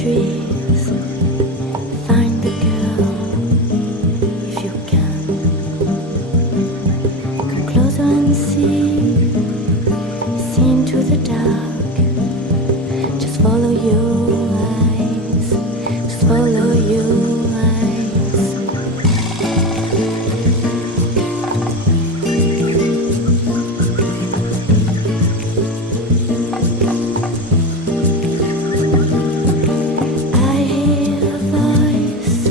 trees. Find the girl if you can. Come closer and see into the dark. Just follow your eyes. Just follow your eyes. I hear a voice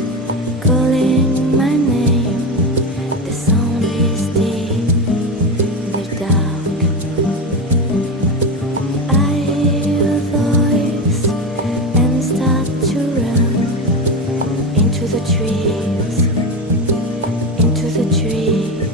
calling my name. The sound is deep in the dark. I hear a voice and start to run into the trees, into the trees.